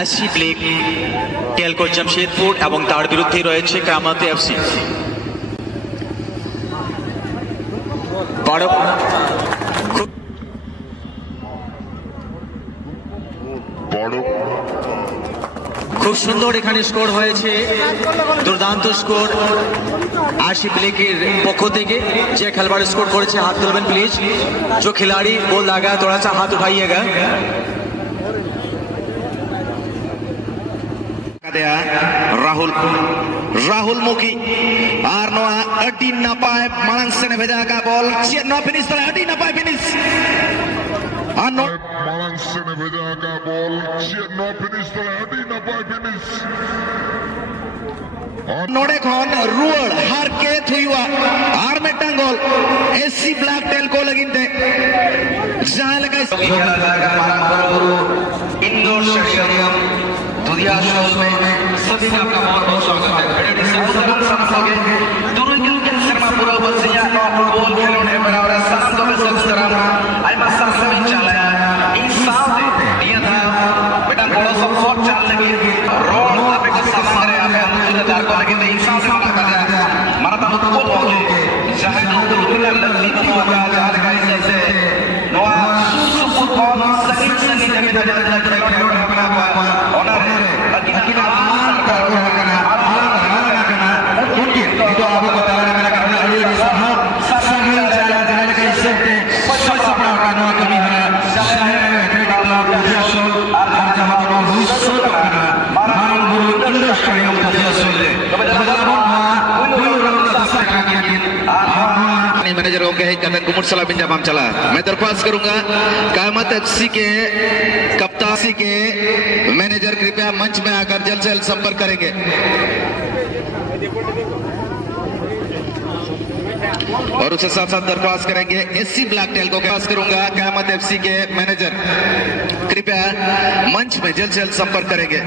SC black Telco Jamshedpur এবং তার বিরুদ্ধে রয়েছে কামাতে এফসি। বড় খুব সুন্দর এখানে স্কোর হয়েছে, দুর্দান্ত স্কোর एससी ब्लैकेर पक्ष থেকে। যে খেলোয়াড় স্কোর করেছে হাত তুলবেন প্লিজ। जो खिलाड़ी गोल लगा थोड़ा सा हाथ उठाइएगा। राहुल मुखी और नोआ अड्डी नपाए मांग से ने भेजा का बॉल चेक नो फिनिश तर अड्डी नपाए फिनिश नो मांग से ने भेजा का बॉल चेक नो फिनिश तर अड्डी नपाए फिनिश नोड़े खोन रुअल हार के थुईवा आर में टंगोल एससी ब्लैक टेल को लगिनते जहां लगा खेला जाएगा मारांगुरु इंडोर स्टेडियम दुधिया शॉल में। सभी का आपका बहुत बहुत स्वागत है। बड़े समुद्रम समसोगे दोनों के लिए शर्मा पूरा बसिया फुटबॉल खिलौने बराबर साथ दो में सलसराम आई मसा सभी चला इन साथ दिया था बेटा बड़ा सब शॉट चल लगी रोड पे का सामान है आप मुझे दार को लगे इन साथ से कर दिया मारा तो फुटबॉल हो गए चाहे तो उतना लगी तो होगा चार गाइस जैसे नोआ फुटबॉल सही से नहीं जमीन जा जा खिलौने अपना ऑनर है लेकिन kita itu aku katakan mereka karena ada sahab sambil jalan-jalan ke sini sesuatu akan kami harap saya kita dunia sol harga mata musuh karena malam guru industri yang terjadi manager होंगे कदन कुमुर सलाम इंतजाम चला। मैं दरख्वास्त करूंगा Kamat FC के कप्तान के मैनेजर कृपया मंच में आकर जल्द से जल्द संपर्क करेंगे। और उसके साथ साथ दरख्वास्त करेंगे एससी ब्लैक टेल को दरख्वास्त करूंगा कामत एफसी के मैनेजर कृपया मंच में जल्द से जल्द संपर्क करेंगे।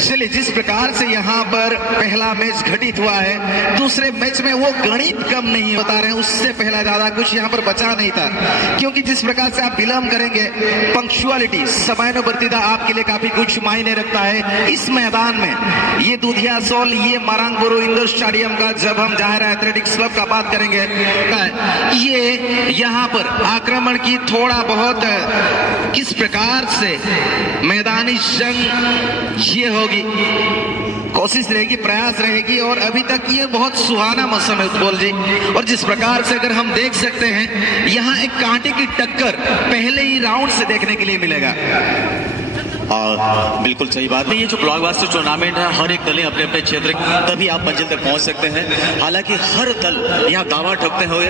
चलिए, जिस प्रकार से यहाँ पर पहला मैच घटित हुआ है दूसरे मैच में वो गणित कम नहीं बता रहे हैं, उससे पहला ज्यादा कुछ यहाँ पर बचा नहीं था। क्योंकि जिस प्रकार से आप विलंब करेंगे पंक्चुअलिटी समयानुवर्तिता आपके लिए काफी कुछ मायने रखता है। इस मैदान में ये दूधिया सोल ये मारांगुरु इंडोर स्टेडियम का जब हम जाहिर एथलेटिक्स क्लब का बात करेंगे ये यहाँ पर आक्रमण की थोड़ा बहुत किस प्रकार से मैदानी जंग ये होगी, कोशिश रहेगी, प्रयास रहेगी। और अभी तक ये बहुत सुहाना मौसम है उत्पल जी। और जिस प्रकार से अगर हम देख सकते हैं यहाँ एक कांटे की टक्कर पहले ही राउंड से देखने के लिए मिलेगा। बिल्कुल सही बात है। ये जो ब्लॉकबस्टर टूर्नामेंट है हर एक दल अपने अपने क्षेत्र तभी आप मंजिल तक पहुंच सकते हैं। हालांकि हर दल यहाँ दावा ठोकते हुए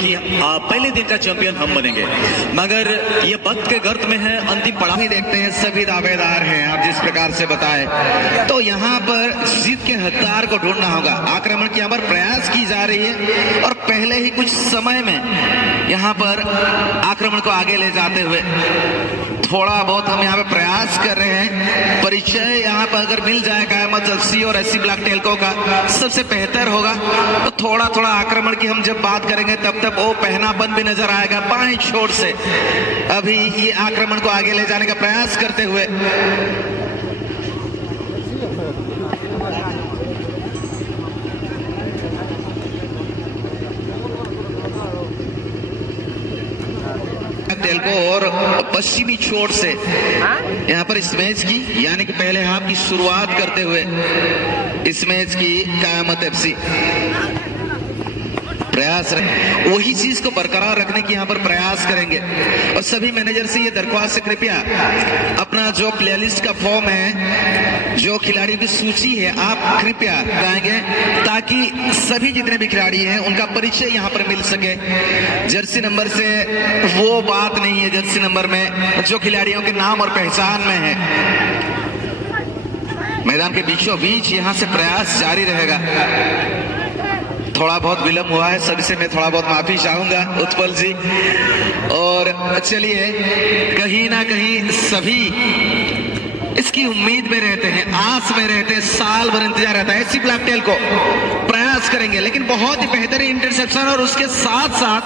कि पहले दिन का चैंपियन हम बनेंगे, मगर ये वक्त के गर्त में है। अंतिम पड़ाव ही देखते हैं, सभी दावेदार हैं आप जिस प्रकार से बताए। तो यहाँ पर जीत के हकदार को ढूंढना होगा। आक्रमण की यहाँ पर प्रयास की जा रही है और पहले ही कुछ समय में यहाँ पर आक्रमण को आगे ले जाते हुए थोड़ा बहुत हम यहाँ पे प्रयास कर रहे हैं। परिचय यहाँ पर अगर मिल जाए कायमत एफसी और एससी ब्लैक टेलको का सबसे बेहतर होगा। तो थोड़ा थोड़ा आक्रमण की हम जब बात करेंगे तब तक वो पहनापन भी नजर आएगा। बाएं छोर से अभी ये आक्रमण को आगे ले जाने का प्रयास करते हुए टेलको और पश्चिमी छोर से यहाँ पर इस मैच की यानी कि पहले हाफ की शुरुआत करते हुए इस मैच की कायमत एफसी प्रयास वही चीज को बरकरार रखने की यहाँ पर प्रयास करेंगे। और सभी मैनेजर से ये दरख्वास्त है कृपया अपना जो प्लेलिस्ट का फॉर्म है, जो खिलाड़ियों की सूची है, आप कृपया गाएंगे ताकि सभी जितने भी खिलाड़ी हैं उनका परिचय यहाँ पर मिल सके। जर्सी नंबर से वो बात नहीं है, जर्सी नंबर में जो खिलाड़ियों के नाम और पहचान में है। मैदान के बीचों बीच यहाँ से प्रयास जारी रहेगा। थोड़ा बहुत विलंब हुआ है, सभी से मैं थोड़ा बहुत माफी चाहूंगा उत्पल जी। और चलिए, कहीं ना कहीं सभी इसकी उम्मीद में रहते हैं, आस में रहते हैं, साल भर इंतजार रहता है। एससी ब्लैक टेल को प्रयास करेंगे लेकिन बहुत ही बेहतरीन इंटरसेप्शन और उसके साथ साथ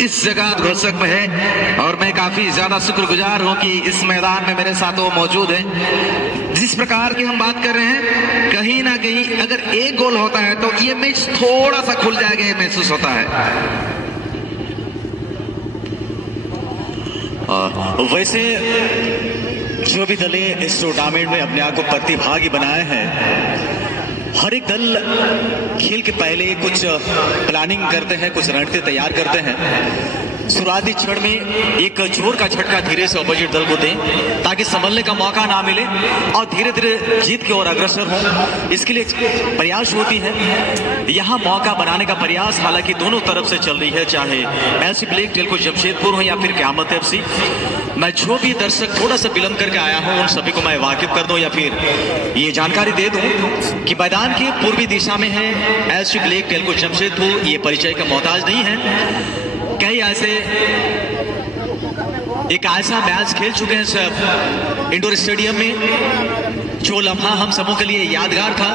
इस जगह घोषक में है और मैं काफी ज्यादा शुक्रगुजार हूं कि इस मैदान में मेरे साथ वो मौजूद है। जिस प्रकार की हम बात कर रहे हैं, कहीं ना कहीं अगर एक गोल होता है तो ये मैच थोड़ा सा खुल जाएगा, ये महसूस होता है। वैसे जो भी दल इस टूर्नामेंट में अपने आप को प्रतिभागी बनाए हैं, हर एक दल खेल के पहले कुछ प्लानिंग करते हैं, कुछ रणनीति तैयार करते हैं। शुरुआती क्षण में एक जोर का झटका धीरे से अपोजिट दल को दें ताकि संभलने का मौका ना मिले और धीरे धीरे जीत की ओर अग्रसर हो, इसके लिए प्रयास होती है। यहाँ मौका बनाने का प्रयास हालांकि दोनों तरफ से चल रही है, चाहे एलसी ब्लैक टेल को जमशेदपुर हो या फिर क़यामत एफसी। मैं जो भी दर्शक थोड़ा सा विलंब करके आया हूं उन सभी को मैं वाकिफ कर दूं या फिर ये जानकारी दे दूं कि मैदान के पूर्वी दिशा में है एलसी ब्लैक टेल को जमशेदपुर। ये परिचय का मोहताज नहीं है, कई ऐसा मैच खेल चुके हैं सब इंडोर स्टेडियम में जो लम्हा हम सबों के लिए यादगार था,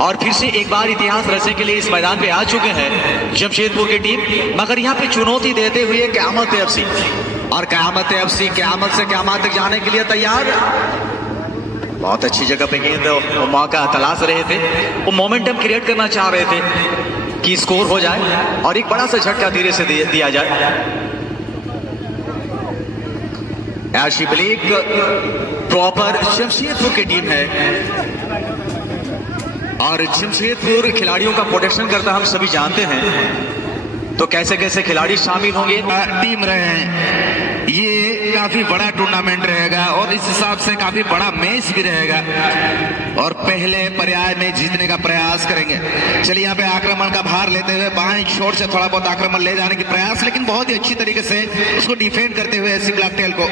और फिर से एक बार इतिहास रचने के लिए इस मैदान पे आ चुके हैं जमशेदपुर की टीम। मगर यहाँ पे चुनौती देते हुए क़यामत एफसी, और क़यामत एफसी क़यामत से क़यामत तक जाने के लिए तैयार। बहुत अच्छी जगह पे गेंद वो मौका तलाश रहे थे, वो मोमेंटम क्रिएट करना चाह रहे थे कि स्कोर हो जाए और एक बड़ा सा झटका धीरे से दिया जाए। एलसी ब्लैक प्रॉपर जमशेदपुर की टीम है और जमशेदपुर खिलाड़ियों का प्रोटेक्शन करता हम सभी जानते हैं, तो कैसे कैसे खिलाड़ी शामिल होंगे टीम रहे हैं। ये काफी बड़ा टूर्नामेंट रहेगा और इस हिसाब से काफी बड़ा मैच भी रहेगा और पहले पर्याय में जीतने का प्रयास करेंगे। चलिए यहाँ पे आक्रमण का भार लेते हुए बाएं छोर से थोड़ा बहुत आक्रमण ले जाने की प्रयास, लेकिन बहुत ही अच्छी तरीके से उसको डिफेंड करते हुए एससी ब्लैक टेल को।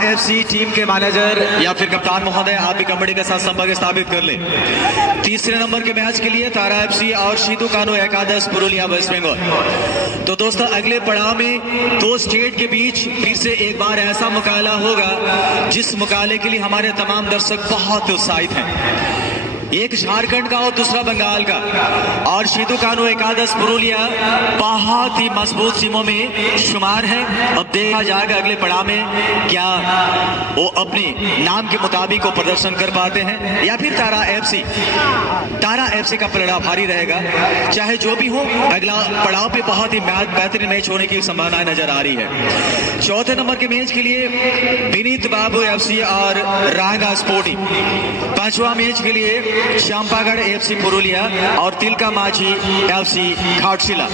एफसी टीम के मैनेजर या फिर कप्तान महोदय, आप भी कमेटी के साथ संपर्क स्थापित कर लें। तीसरे नंबर के मैच के लिए तारा एफसी और शीतु कानू एकादश पुरुलिया वेस्ट बंगाल। तो दोस्तों अगले पड़ाव में दो स्टेट के बीच फिर से एक बार ऐसा मुकाबला होगा जिस मुकाबले के लिए हमारे तमाम दर्शक बहुत उत्साहित हैं। एक झारखंड का और दूसरा बंगाल का, और शीतु कानू एकादश पुरुलिया बहुत ही मजबूत टीमों में शुमार है। अब देखा जाएगा अगले पड़ाव में क्या वो अपने नाम के मुताबिक को प्रदर्शन कर पाते हैं या फिर तारा एफसी का पलड़ा भारी रहेगा। चाहे जो भी हो, अगला पड़ाव पे बहुत ही बेहतरीन मैच होने की संभावना नजर आ रही है। चौथे नंबर के मैच के लिए विनीत बाबू एफसी और रागा स्पोर्टिंग। पांचवा मैच के लिए श्यामपागढ़ एफसी पुरुलिया और तिलका माझी एफसी घाटशिला।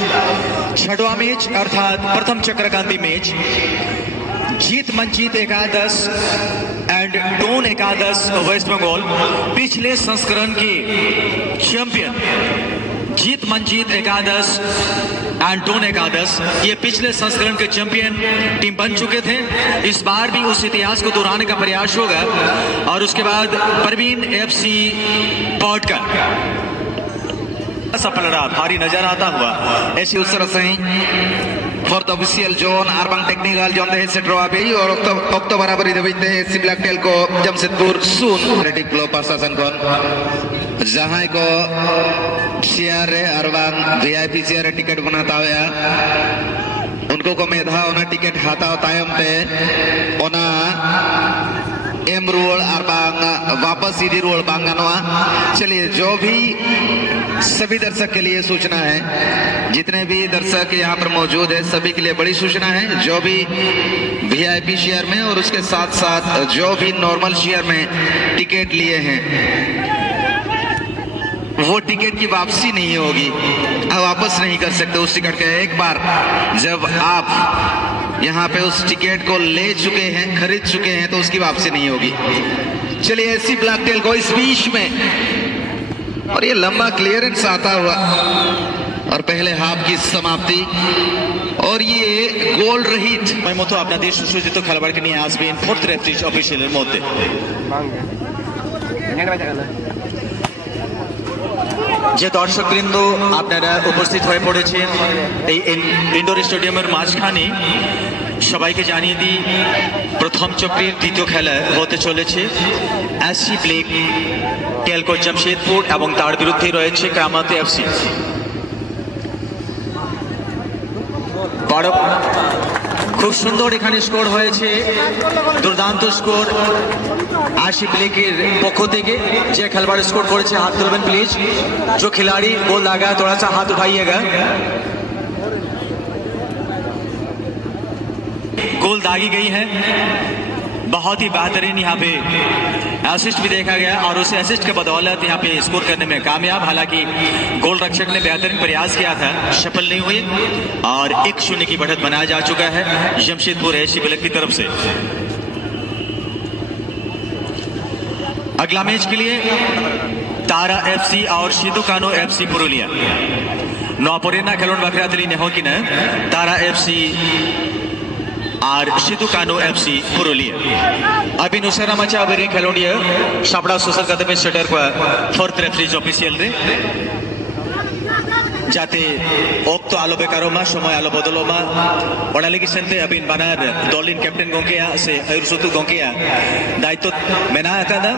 छठवां मैच अर्थात प्रथम चक्रकांति मैच जीत मंजीत एकादश एंड डोन एकादश वेस्ट बंगाल, पिछले संस्करण के चैंपियन जीत मंजीत एकादश एंड डोन एकादश, ये पिछले संस्करण के चैंपियन टीम बन चुके थे। इस बार भी उस इतिहास को दोहराने का प्रयास होगा। और उसके बाद परवीन एफसी पॉडकर पलड़ा भारी नजर आता हुआ ऐसी दूसरा सही फोर्थ ऑफिशियल जोन आरबांग टेक्निकल जोन दे सेट्रो अभी और ऑक्टोबर बराबर दे एससी ब्लैक टेल को जमशेदपुर सून रेडिक क्लब प्रशासन को जहां को शेयर रे आरबांग वीआईपी शेयर टिकट बनाता हुआ उनको को मेधा ओना टिकट हाता तायम पे ओना एम रोल आरबांग वापस सीधी रोल बांगानवा। चलिए जो भी सभी दर्शक के लिए सूचना है, जितने भी दर्शक यहाँ पर मौजूद है सभी के लिए बड़ी सूचना है। जो भी वीआईपी शेयर में और उसके साथ साथ जो भी नॉर्मल शेयर में टिकट लिए हैं वो टिकट की वापसी नहीं होगी, आप वापस नहीं कर सकते उस टिकट के। एक बार जब आप यहाँ पे उस टिकट को ले चुके हैं, खरीद चुके हैं, तो उसकी वापसी नहीं होगी। चलिए एससी ब्लैक टेल को इस बीच में और ये लंबा क्लियरेंस आता हुआ और पहले हाफ की समाप्ति और ये गोल रहित मैं मतो अपना देश सुसज्जित खेलवाड़ के लिए आज भी इन फोर्थ रेफरी ऑफिशियल मध्य যে দর্শকবৃন্দ আপনারা উপস্থিত হয়ে পড়েছেন এই ইনডোর স্টেডিয়ামের মাঝখানে, সবাইকে জানিয়ে দিই প্রথম চক্রের দ্বিতীয় খেলা হতে চলেছে এসসি ব্ল্যাক টেলকো জামশেদপুর এবং তার বিরুদ্ধে রয়েছে কামাত এফসি। খুব সুন্দর এখানে স্কোর হয়েছে, দুর্দান্ত স্কোর एससी ब्लैकेर पक्ष থেকে। যে খেলোয়াড় স্কোর করেছে हाथ তুলবেন प्लीज। जो खिलाड़ी गोल लगा थोड़ा सा हाथ उठाइएगा। गोल दागी गई है, बहुत ही बेहतरीन यहाँ पे असिस्ट भी देखा गया और उस असिस्ट के बदौलत यहाँ पे स्कोर करने में कामयाब। हालांकि गोल रक्षक ने बेहतरीन प्रयास किया था, सफल नहीं हुए और 1-0 की बढ़त बनाया जा चुका है जमशेदपुर एससी ब्लैक की तरफ से। अगला मैच के लिए तारा एफसी और सिधु कानो एफसी पुरुलिया। नौपरेना खेलोन बकरा तली ने हो कि न तारा एफसी और सिधु कानो एफसी पुरुलिया। अभी नुसरा मचा अबेरी खेलोडिया शाबड़ा सुसर कदम में शटर को फोर्थ रेफरीज ऑफिशियल रे जाते ओक्त आलो बेकारोमा समय आलो बदलोमा ओडाले की सेंते अभी बानार दौलिन कैप्टन गोंकेया से अयुरसुतु गोंकेया दायित्व मेना अकादा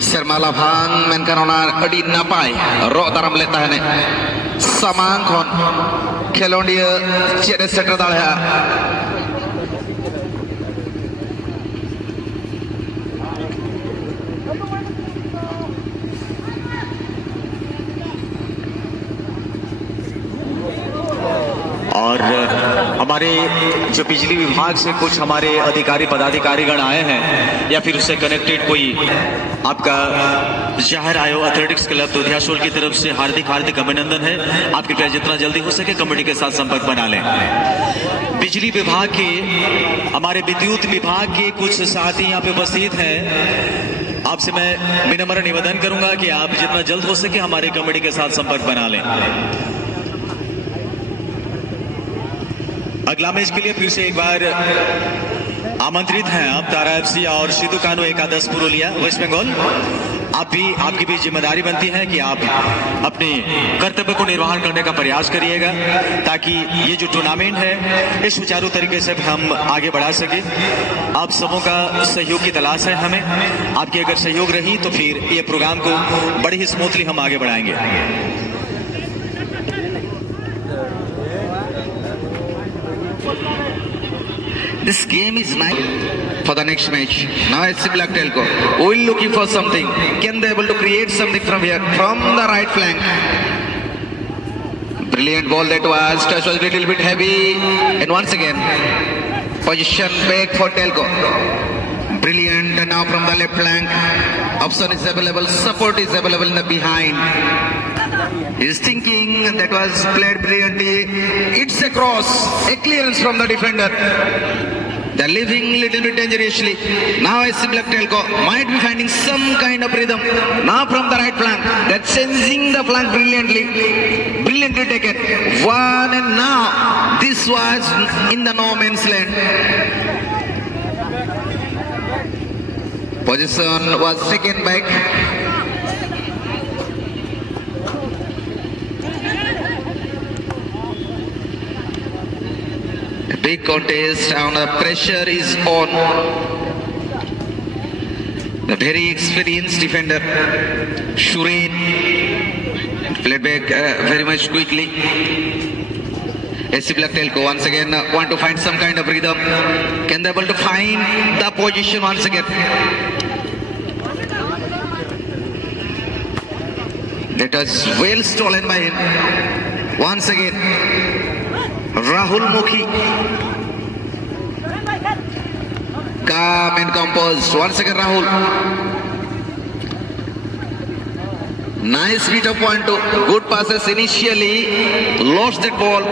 Sermala Bang Menkanona Adi Napai Rotaram Letane Samang Kon Kelondia Cede Setradalha और हमारे जो बिजली विभाग से कुछ हमारे अधिकारी पदाधिकारीगण आए हैं या फिर उससे कनेक्टेड कोई आपका जहर आयो एथलेटिक्स क्लब दुधियाशोल की तरफ से हार्दिक हार्दिक अभिनंदन है। आप कृपया जितना जल्दी हो सके कमेटी के साथ संपर्क बना लें। बिजली विभाग के हमारे विद्युत विभाग के कुछ साथी यहाँ पे उपस्थित हैं। आपसे मैं विनम्र निवेदन करूंगा कि आप जितना जल्द हो सके हमारे कमेटी के साथ संपर्क बना लें। अगला मैच के लिए फिर से एक बार आमंत्रित हैं आप तारा एफसी और सिधु कानो एकादश पुरुलिया वेस्ट बंगाल। आपकी भी जिम्मेदारी बनती है कि आप अपने कर्तव्य को निर्वहन करने का प्रयास करिएगा ताकि ये जो टूर्नामेंट है इस सुचारू तरीके से हम आगे बढ़ा सके। आप सबों का सहयोग की तलाश है हमें। आपकी अगर सहयोग रही तो फिर ये प्रोग्राम को बड़ी ही स्मूथली हम आगे बढ़ाएंगे। This game is nice for the next match. Now SC Black Telco will looking for something. Can they able to create something from here, from the right flank? Brilliant ball that was. Touch was a little bit heavy. And once again, position back for Telco. Brilliant now from the left flank. Option is available. Support is available in the behind. He's thinking that was played brilliantly. It's a cross. A clearance from the defender. They're living a little bit dangerously. Now SC Black Telco might be finding some kind of rhythm. Now from the right flank. They're changing the flank brilliantly. Brilliantly taken. One and now this was in the no man's land. Position was taken back. Big contest and the pressure is on. The very experienced defender Shureen played back very much quickly. SC Black Telco once again want to find some kind of rhythm. Can they able to find the position once again? That was well stolen by him. Once again Rahul Mukhi, calm and composed. Once again Rahul, nice beat of 1-2, good passes initially, lost that ball.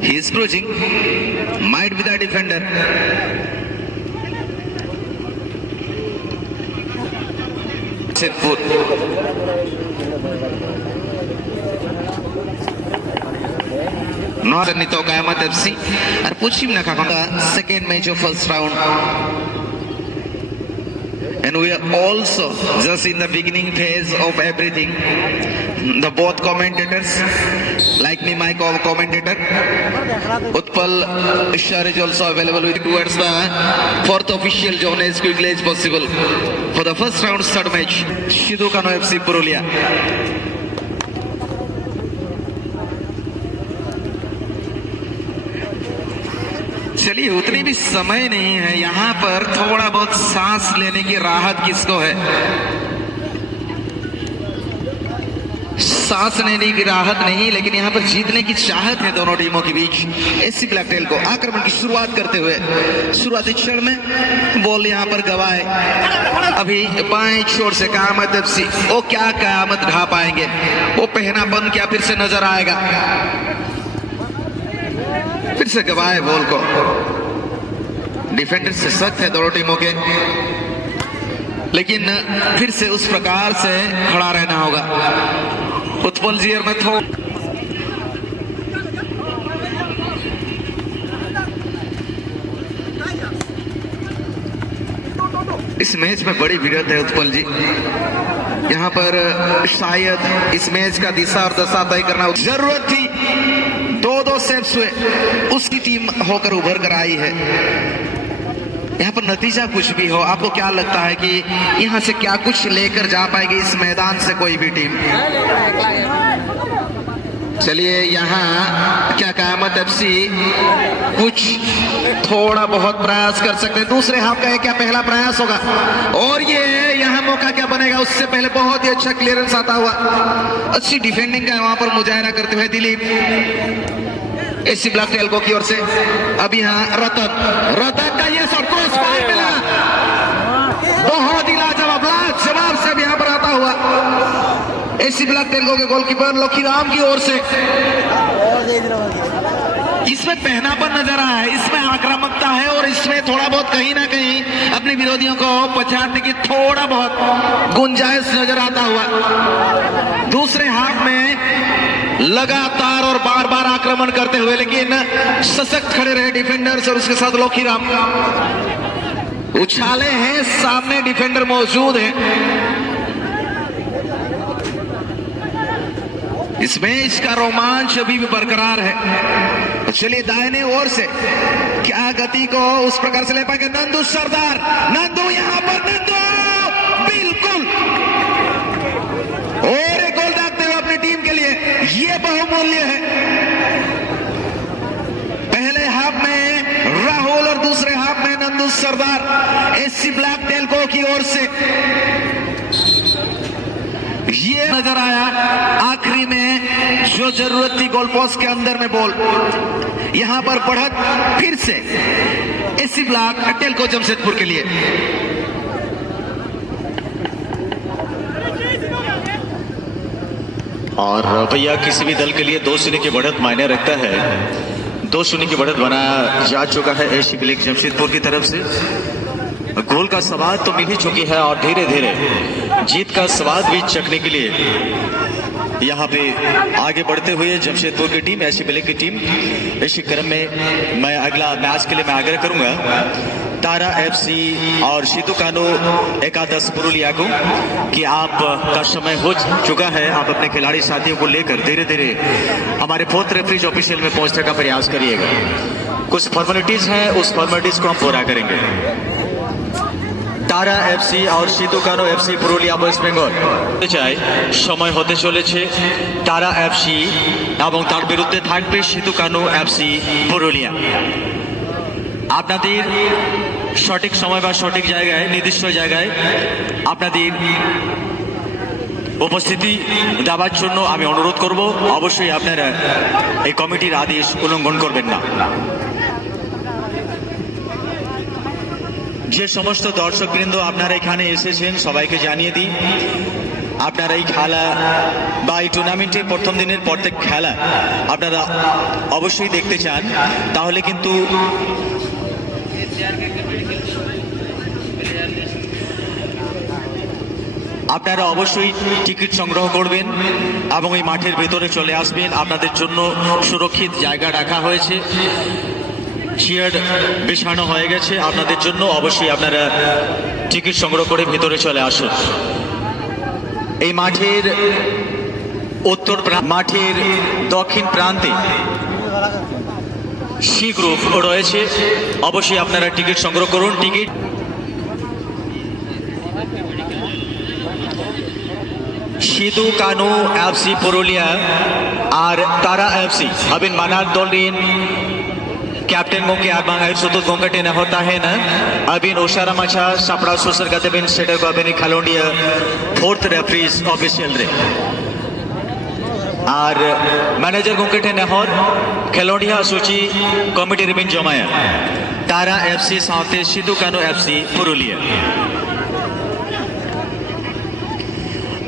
He is cruising, might be the defender. Not Nito Kayamat FC. And Puchim Nakaka, second match of first round. And we are also just in the beginning phase of everything. The both commentators, like me, my commentator, Utpal Shah is also available with towards the fourth official zone as quickly as possible for the first round third match. Sidhu Kano FC Purulia. चलिए, उतनी भी समय नहीं है यहाँ पर, थोड़ा बहुत सांस लेने की राहत किसको है? सांस लेने की राहत नहीं, लेकिन यहाँ पर जीतने की चाहत है दोनों टीमों के बीच। एससी ब्लैक टेल को आक्रमण की शुरुआत करते हुए शुरुआती क्षण में बॉल यहाँ पर गवाए। अभी बाएं छोर से क़यामत एफसी, वो क्या क़यामत ढा पाएंगे? वो पहनापन क्या फिर से नजर आएगा? फिर से गवाए बॉल को। डिफेंडर से सख्त है दोनों टीमों के, लेकिन फिर से उस प्रकार से खड़ा रहना होगा। उत्पल जी और मैं इस मैच में बड़ी विगत है उत्पल जी। यहाँ पर शायद इस मैच का दिशा और दशा तय करना जरूरत थी। दो सेव्स हुए, उसकी टीम होकर उभर कर आई है। यहाँ पर नतीजा कुछ भी हो, आपको क्या लगता है कि यहाँ से क्या कुछ लेकर जा पाएगी इस मैदान से कोई भी टीम? चलिए, यहाँ क्या क़यामत एफसी कुछ थोड़ा बहुत प्रयास कर सकते हैं। दूसरे हाफ का क्या पहला प्रयास होगा, और ये यहाँ मौका क्या बनेगा? उससे पहले बहुत ही अच्छा क्लियरेंस आता हुआ, अच्छी डिफेंडिंग का वहां पर मुजाहरा करते हुए दिलीप एससी ब्लैक टेल की ओर से। अब यहाँ रतन का ये शॉट क्रॉस फायर मिला, बहुत ही लाजवाब से अब यहाँ पर आता हुआ एससी ब्लैक टेल के गोलकीपर लोखीराम की ओर से। इसमें पहनापन नजर आया है, इसमें आक्रामकता है, और इसमें थोड़ा बहुत कहीं ना कहीं अपने विरोधियों को पछाड़ने की थोड़ा बहुत गुंजाइश नजर आता हुआ। दूसरे हाफ में लगातार और बार बार आक्रमण करते हुए, लेकिन सशक्त खड़े रहे डिफेंडर्स, और उसके साथ लोखीराम उछाले हैं, सामने डिफेंडर मौजूद है। इसमें इसका रोमांच अभी भी बरकरार है। चलिए, दाहिने ओर से क्या गति को उस प्रकार से ले पाएंगे? नंदू सरदार, नंदू यहाँ पर, नंदू बिल्कुल, और एक गोल दागते हुए अपनी टीम के लिए, ये बहुमूल्य है। पहले हाफ में राहुल और दूसरे हाफ में नंदू सरदार एससी ब्लैक टेल की ओर से। ये नजर आया आखिरी में जो जरूरत थी गोल पोस्ट के अंदर में बॉल। यहां पर बढ़त फिर से एससी ब्लैक टेल को जमशेदपुर के लिए। और भैया, किसी भी दल के लिए 2-0 की बढ़त मायने रखता है। 2-0 की बढ़त बनाया जा चुका है एससी ब्लैक जमशेदपुर की तरफ से। गोल का स्वाद तो मिल ही चुकी है, और धीरे धीरे जीत का स्वाद भी चखने के लिए यहाँ पे आगे बढ़ते हुए जमशेदपुर की टीम, एससी ब्लैक की टीम। इसी क्रम में मैं अगला मैच के लिए मैं आग्रह करूंगा तारा एफसी और सीधू कानू एकादश पुरुलिया को कि आप का समय हो चुका है। आप अपने खिलाड़ी साथियों को लेकर धीरे धीरे हमारे फोर्थ रेफरीज ऑफिशियल में पहुंचने का प्रयास करिएगा। कुछ फॉर्मेलिटीज हैं, उस फॉर्मेलिटीज को हम पूरा करेंगे। तारा एफसी और सीधू कानू एफसी पुरुलिया वेस्ट बेंगल চাই সময় হতে চলেছে তারা এফসি এবং তার বিরুদ্ধে থাকবে সিধু কানু এফসি পুরুলিয়া। আপনাদের সঠিক সময় বা সঠিক জায়গায় নির্দিষ্ট জায়গায় আপনাদের উপস্থিতি দেওয়ার জন্য আমি অনুরোধ করব। অবশ্যই আপনারা এই কমিটির আদেশ উল্লঙ্ঘন করবেন না। যে সমস্ত দর্শকবৃন্দ আপনারা এখানে এসেছেন সবাইকে জানিয়ে দিই, আপনারা এই খেলা বা এই টুর্নামেন্টের প্রথম দিনের প্রত্যেক খেলা আপনারা অবশ্যই দেখতে চান, তাহলে কিন্তু আপনারা অবশ্যই টিকিট সংগ্রহ করবেন এবং এই মাঠের ভেতরে চলে আসবেন। আপনাদের জন্য সুরক্ষিত জায়গা রাখা হয়েছে, চেয়ার বিছানো হয়ে গেছে আপনাদের জন্য। অবশ্যই আপনারা টিকিট সংগ্রহ করে ভিতরে চলে আসুন। এই মাঠের মাঠের দক্ষিণ প্রান্তে সি গ্রুপ রয়েছে, অবশ্যই আপনারা টিকিট সংগ্রহ করুন। টিকিট সিধু কানু এফসি পুরুলিয়া আর তারা FC abin manar dolin captain गोंके आबang ay sutut gongkate na hota hai na abin oshara macha sapra susar gate bin setter ko abin khalondia fourth referees official re আর manager গঙ্কেটে নেহর খেলোডিয়া সূচি committee Rybin জমায়া তারা FC সাথে Sidhu Kanu FC Purulia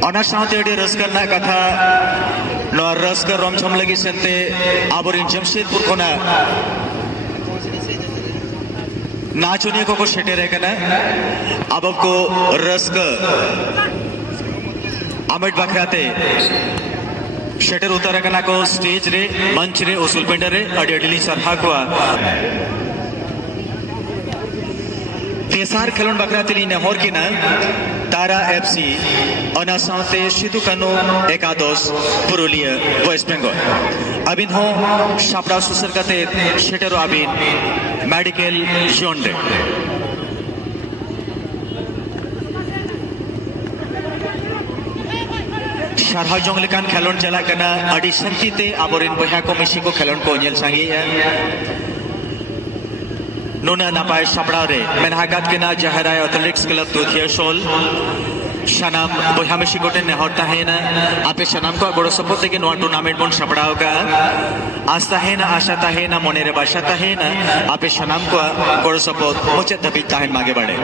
honour সাথে এটি রসকার কথা রসকার রমঝম লাগি সেনতে আবরিন জমশেদপুর কোনা नाचुनिया को शेटे रहेगा अब आपको रस्क अमित बखराते शेटर उतरेगा को स्टेज रे मंच रे उसूल पेंडर रे अडियडली सरहा को तेसार खेलोन बखराते ली नेहर की ना तारा एफसी अना साथे सिधु कानू एकादश पुरुलिया वेस्ट बेंगल अबिन हो शापड़ा सुसर कते शेटरो अबिन मेडिकल जोन रे शारहा जोंग लेकान खेलोन चला कना अडी संचिते आबोरिन बहा को मिसी को खेलोन को नेल सांगी है नुना नापाय शापड़ा रे मेनहागात के ना जहराय एथलेटिक्स क्लब दुथिया शोल शानाम बहा मिसी गोटे नेहरता है ना आपे शानाम को बड़ो सपोर्ट देके नोआ टूर्नामेंट बन शापड़ा होगा आस्था है ना आशाता है ना मोनेरे बाशाता है ना आपे शानाम को बड़ो सपोर्ट मुझे दबीता है मागे बढ़े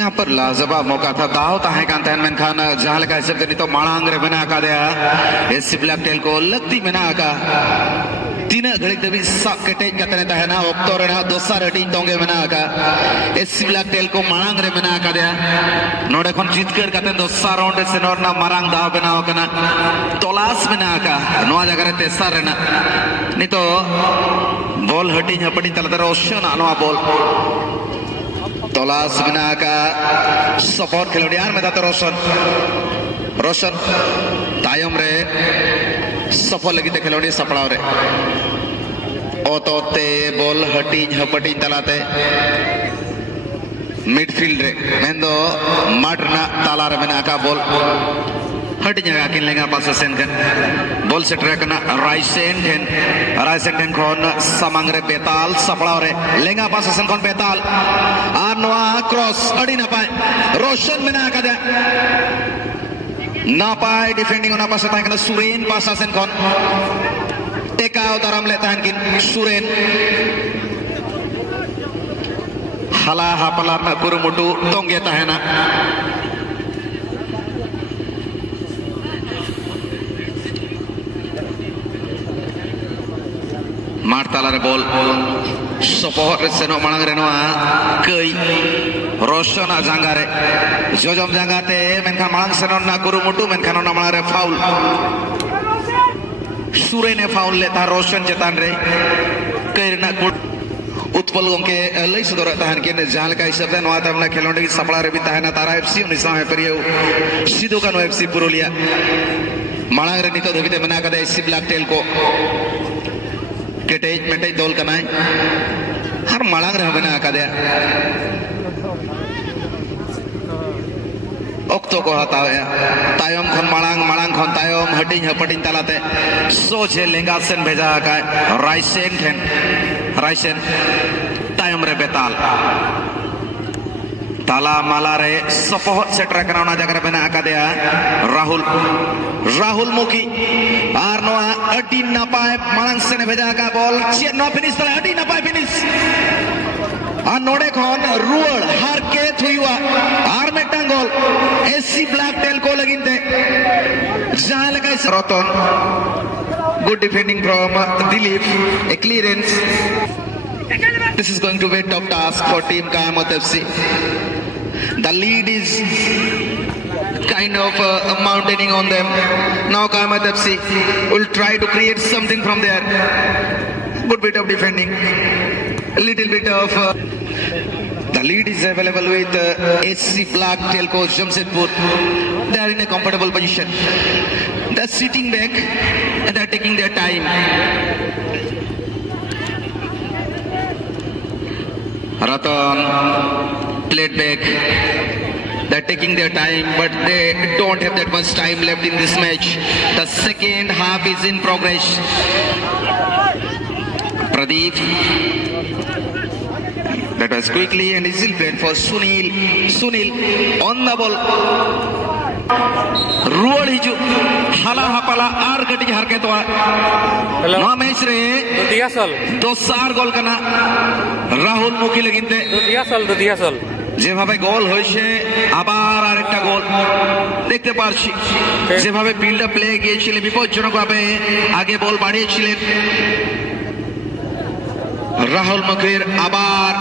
यहाँ पर लाजवाब मौका था दाव ताहे कांता है मैंने खाना जहाँ लगा इसे तो नहीं तो मांग रे बना का दिया इस ब्लैक टेल को लगती बना का तीन घड़ी दबी साक कटेज का तने ताहे ना ओक्टोर ना दोसा रेटिंग दोंगे बना का इस ब्लैक टेल को मांग रे बना का दिया नोड़े कौन जीत कर कहते हैं दोसा राउंड से नोर ना मांग दाव बना हो कना तोलास बना का नोआ जगह तेसा रहना नहीं तो बॉल हटी झपटी तलते रोशन आनो बॉल तोलास बिना का सपोर्ट खिलाड़ी में था तो रोशन तायम रे सफल लगी थे खिलाड़ी सपड़ा रे ओतोते बॉल हटी झपटी तलाते मिडफील्ड रे मेंदो मडना ताला रे बिना का बॉल हटी जगह किन लेगा पास सेन कन बॉल से ट्रैक ना राइसेन ठेन कौन समंग रे बेताल सपड़ा रे लेगा पास सेन कौन बेताल आर नोआ क्रॉस अड़ी ना पाए रोशन में ना का दे ना पाए डिफेंडिंग ना पास था सुरेन पास सेन कौन टेका उतारम लेता है किन सुरेन हला हापला ना कुरुमुटु तोंगे है ना मारताला रे बॉल सपोर्ट से नो मांग रे नो कई रोशन जांगा रे जोजम जांगाते मेनखा मांग से नो ना कुरुमुटु मेनखा नो ना मांग रे फाउल सुरे ने फाउल लेता रोशन चेतान रे कई ना उत्पल गोंके लई सदर ताहन के जहां का हिसाब से नो आता हमने खेलोंडे की सपड़ा रे भी ताहना तारा एफसी उनिसा है परियो सिधु कानू एफसी पुरुलिया मांग रे नितो धबिते मना का एससी ब्लैक टेल को केटेज मेटेज दोल करना है हर मांग रहे बना का दिया ओक्तो को हटाया तायम खन मांग खन तायम हटिंग हपटिंग तलाते सोचे लेंगा सेन भेजा का राइसेन तायम रे बेताल ताला माला रे सपोर्ट से ट्रैक कराना जगह बना का दिया राहुल मुखी आर नोआ अडी ना पाए मांग से ने भेजा का बॉल चेक नो फिनिश तले अडी ना पाए फिनिश आ नोडे खन रुअल हार के थुयुआ आर में टांगोल एससी ब्लैक टेल को लगिनते जहां लगा Ratan good defending from Dilip a clearance this is going to be tough task for team कायमत FC The lead is kind of mountaining on them. Now Qayamat FC will try to create something from there. Good bit of defending, a little bit of the lead is available with SC Black Telco Jamshedpur. They are in a comfortable position. They are sitting back and they are taking their time. Ratan played back. They're taking their time, but they don't have that much time left in this match. The second half is in progress. Pradeep. That was quickly and easily played for Sunil. Sunil on the ball. Ruol hiju. Hala hapala ar gati harke toa. No match re. Dosar goal kana. Rahul Mukhi leginte. যেভাবে গোল হয়েছে আবার আরেকটা গোল দেখতে পারছি যেভাবে build up play গিয়েছিলেন বিপজ্জনকভাবে আগে বল বাড়িয়েছিলেন রাহুল মুখির আবার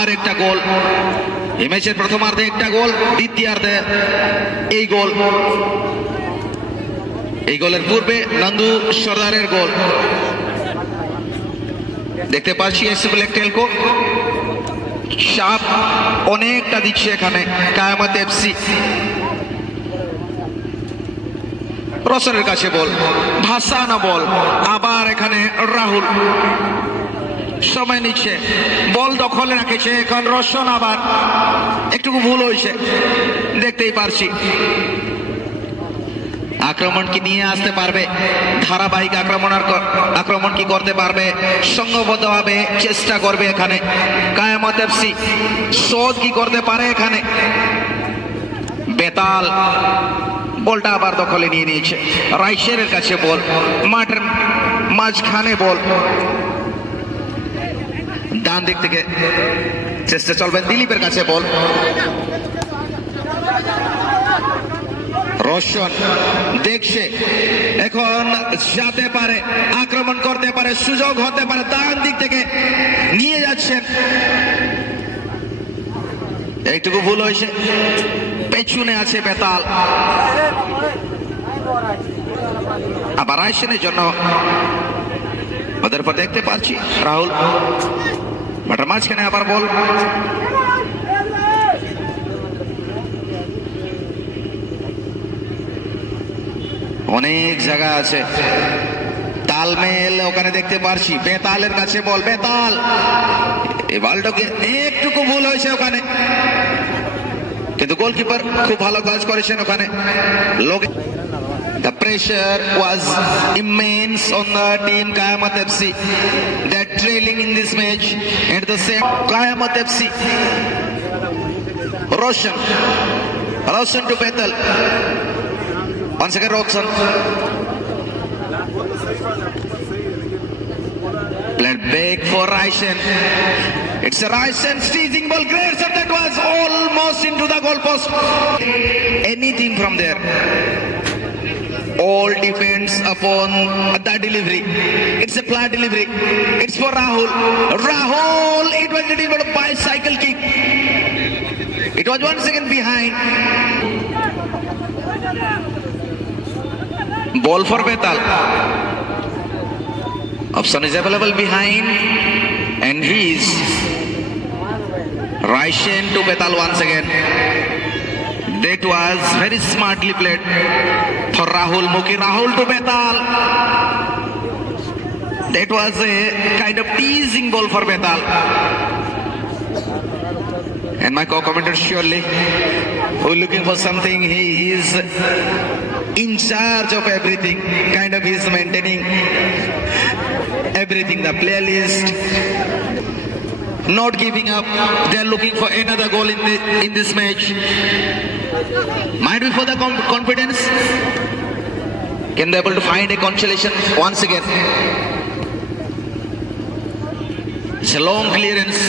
আরেকটা গোল এই ম্যাচের প্রথমার্ধে একটা গোল দ্বিতীয়ার্ধে এই গোলের পূর্বে নন্দু সর্দারের গোল দেখতে পাচ্ছি এসসি ব্ল্যাক টেলকো চাপ অনেকটা দিচ্ছে এখানে কায়ামত এফসি রোশনের কাছে বল ভাসানো বল আবার এখানে রাহুল সময় নিচ্ছে বল দখলে রাখেছে এখন রোশন আবার একটুকু ভুল হয়েছে দেখতেই পারছি আক্রমণ কি নিয়ে আসতে পারবে ধারাবাহিক আক্রমণ কি করতে পারবে সংঘবদ্ধভাবে চেষ্টা করবে এখানে কায়ামত এফসি শোধ কি করতে পারে এখানে বেতাল বলটা আবার দখলে নিয়ে নিয়েছে রাইশেরের কাছে বল মাঠের মাঝখানে বল ডান দিক থেকে চেষ্টা চলবে দিলীপের কাছে বল রোশন দেখছে এখন যেতে পারে আক্রমণ করতে পারে সুযোগ হতে পারে ডান দিক থেকে নিয়ে যাচ্ছেন একটুকু ভুল হয়েছে পেছনে আছে বেতাল আবার আইসেনের জন্য ওদের পর দেখতে পাচ্ছি রাহুল মাঠের মাঝখানে আবার বল অনেক জায়গা আছে তালমেল ওখানে দেখতে পারছি বেতালের কাছে বল বেতাল এই বলটাকে একটুকু ভুল হয়েছে ওখানে কিন্তু গোলকিপার খুব ভালো কাজ করেছেন ওখানে The pressure was immense on the team Qayamat FC. They are trailing in this match and the same Qayamat FC. Roshan to Betal. Once again Roshan. Played back for Raishan. It's a Raishan seizing ball. Great shot that was almost into the goal post. Anything from there. All depends upon the delivery. It's a flat delivery. It's for Rahul. Rahul, it was a little bit of bicycle kick. It was 1 second behind. Ball for Betal. Option is available behind. And he is Raishan to Betal once again. That was very smartly played for Rahul Mukhi. Rahul to Betal. That was a kind of teasing ball for Betal. And my co-commentator surely who looking for something. He is in charge of everything. Kind of he is maintaining everything. The playlist. Not giving up. They are looking for another goal in this match. Might be for the confidence. Can they able to find a consolation once again? It's a long clearance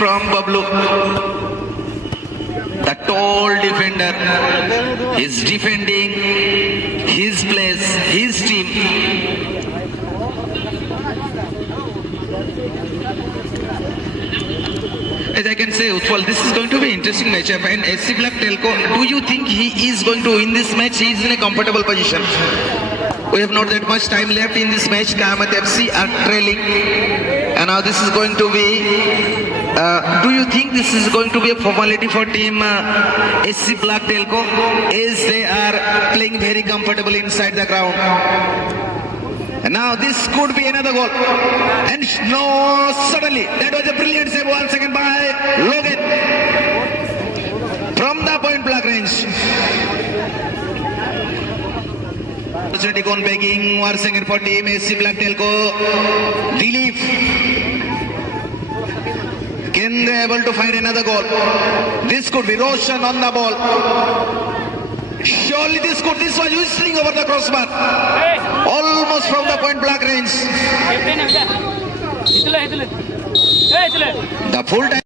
from Bablu. The tall defender is defending his place, his team. As I can say, Utpal, this is going to be interesting matchup. And SC Black Telco, do you think he is going to win this match? He is in a comfortable position. We have not that much time left in this match. Kamat FC are trailing. And now this is going to be... do you think this is going to be a formality for team SC Black Telco? As they are playing very comfortable inside the ground. And now this could be another goal. And no, suddenly, that was a brilliant save once again by Logan. From the point blank range. Opportunity gone begging once again for team SC Black Telco. Dilip. Can they able to find another goal? This could be Roshan on the ball. Surely this was whistling over the crossbar. Almost from the point blank range. The full time.